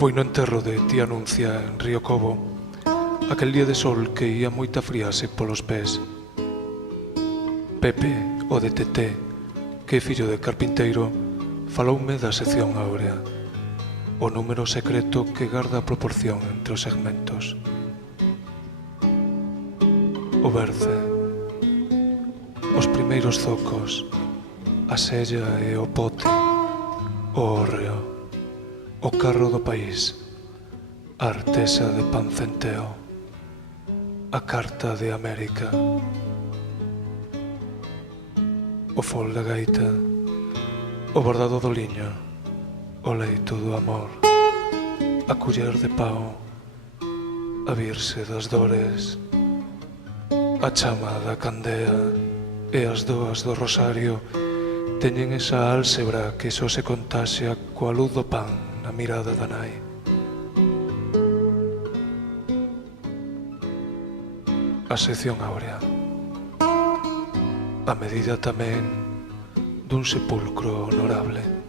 Foi no enterro de tía Nuncia en Río Cobo, aquel día de sol que ía moita friase polos pés. Pepe, o de Teté, que é fillo de carpinteiro, faloume da sección áurea, o número secreto que garda a proporción entre os segmentos. O berce, os primeiros zocos, a sella e o pote, o hórreo, o carro do país, a artesa de pan centeo, a carta de América, o fol da gaita, o bordado do liño, o leito do amor, a culler de pau, a virse das dores, a chama da candea e as doas do rosario teñen esa álxebra que só se contaxia coa luz do pan na mirada da nai. A sección áurea, a medida tamén dun sepulcro honorable.